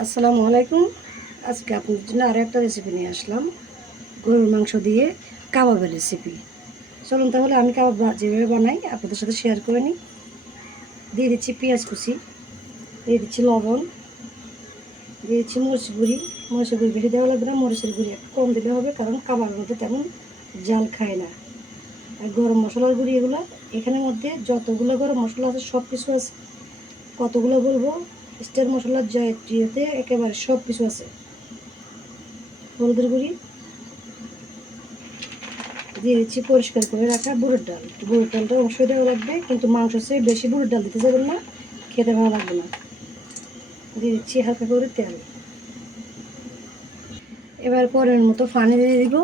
আসসালামু আলাইকুম। আজকে আপনাদের জন্য আরও একটা রেসিপি নিয়ে আসলাম। গরুর মাংস দিয়ে কাবাবের রেসিপি চলুন তাহলে আমি কাবাব যেভাবে বানাই, আপনাদের সাথে শেয়ার করে নিই। দিয়ে দিচ্ছি পেঁয়াজ কুচি, দিয়ে দিচ্ছি লবণ, দিয়ে দিচ্ছি মরিচ গুঁড়ি। মরিচের গুঁড়ি বেশি দেওয়া লাগবে না, মরিচের গুঁড়ি একটু কম দিলে হবে, কারণ কাবাবের মধ্যে তেমন জাল খায় না। আর গরম মশলার গুঁড়ি এগুলো, এখানের মধ্যে যতগুলো গরম মশলা আছে সব কিছু আছে। কতগুলো বলব? স্টার মশলার জয়তে একেবারে সব কিছু আছে। হলুদের গুঁড়ি। দিয়ে দিচ্ছি পরিষ্কার করে রাখা বুড়োর ডাল। বুড়োর ডালটা অবশ্যই দেওয়া লাগবে, কিন্তু মাংস চেয়ে বেশি বুড়োর ডাল দিতে যাবেন না, খেতে ভালো লাগবে না। দিয়ে দিচ্ছি হালকা করে তেল। এবার পরের মতো পানি দিয়ে দিব।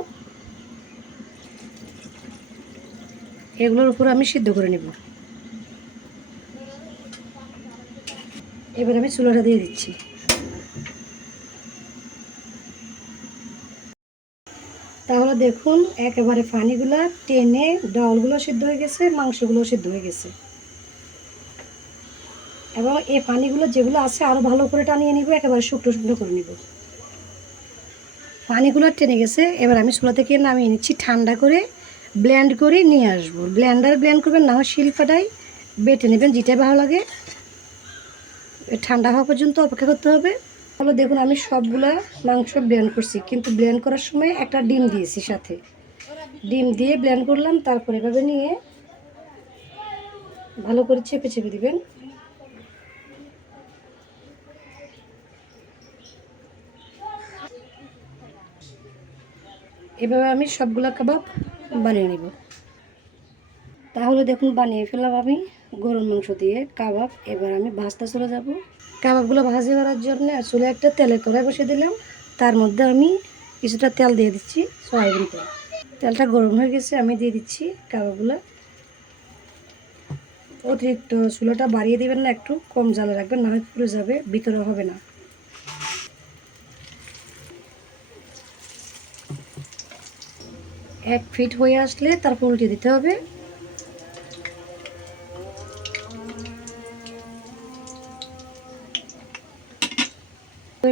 এগুলোর উপর আমি সিদ্ধ করে নেব। এবার আমি চুলাটা দিয়ে দিচ্ছি। তাহলে দেখুন, একেবারে পানিগুলা টেনে ডালগুলো সিদ্ধ হয়ে গেছে, মাংসগুলো সিদ্ধ হয়ে গেছে। এবং এই পানিগুলো যেগুলো আছে আরও ভালো করে টানিয়ে নিব, একেবারে শুকনো শুকনো করে নিব। পানিগুলো টেনে গেছে, এবার আমি চুলা থেকে নামিয়ে নিচ্ছি, ঠান্ডা করে ব্লেন্ড করে নিয়ে আসব। ব্লেন্ডার ব্লেন্ড করবেন, না হয় শিলপাটাই বেটে নেবেন, যেটাই ভালো লাগে। ঠান্ডা হওয়া পর্যন্ত অপেক্ষা করতে হবে। তাহলে দেখুন, আমি সবগুলা মাংস ব্লেন্ড করছি। কিন্তু ব্লেন্ড করার সময় একটা ডিম দিয়েছি সাথে। ডিম দিয়ে ব্লেন্ড করলাম, তারপর এভাবে নিয়ে ভালো করে চেপে চেপে দিবেন। এভাবে আমি সবগুলা কাবাব বানিয়ে নিব। তাহলে দেখুন বানিয়ে ফেললাম আমি গরুর মাংস দিয়ে, কাবাব। এবার আমি ভাজতে চলে যাব। কাবাবগুলো ভাজি করার জন্য চুলে একটা তেলের কড়াই বসিয়ে দিলাম। তার মধ্যে আমি কিছুটা তেল দিয়ে দিচ্ছি সয়াবিন তেল। তেলটা গরম হয়ে গেছে, আমি দিয়ে দিচ্ছি কাবাবগুলো। অতিরিক্ত চুলাটা বাড়িয়ে দেবেন না, একটু কম জালে রাখবেন না হয় পুড়ে যাবে, ভিতরে হবে না। এক ফিট হয়ে আসলে তারপর উল্টে দিতে হবে।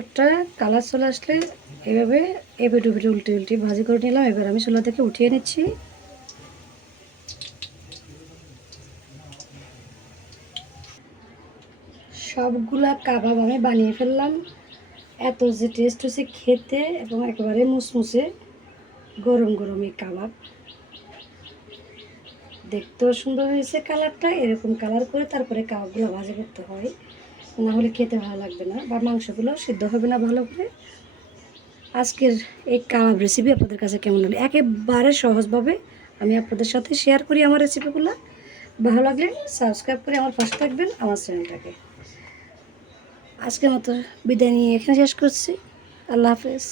একটা কালার চলে আসলে এভাবে এপিট উপিট উল্টে উল্টে ভাজি করে নিলাম। এবার আমি চুলা থেকে উঠিয়ে নিচ্ছি। সবগুলা কাবাব আমি বানিয়ে ফেললাম। এত যে টেস্ট হচ্ছে খেতে এবং একেবারে মুসমুসে গরম গরম এই কাবাব। দেখতেও সুন্দর হয়েছে কালারটা, এরকম কালার করে তারপরে কাবাবগুলো ভাজি করতে হয়। না হলে খেতে ভালো লাগবে না বা মাংসগুলো সিদ্ধ হবে না ভালো করে। আজকের এই কাবাব রেসিপি আপনাদের কাছে কেমন লাগে একেবারে সহজভাবে আমি আপনাদের সাথে শেয়ার করি আমার রেসিপিগুলো ভালো লাগলে সাবস্ক্রাইব করে আমার পাশে থাকবেন, আমার চ্যানেলটাকে আজকের মতো বিদায় নিয়ে এখানে শেষ করছি। আল্লাহ হাফেজ।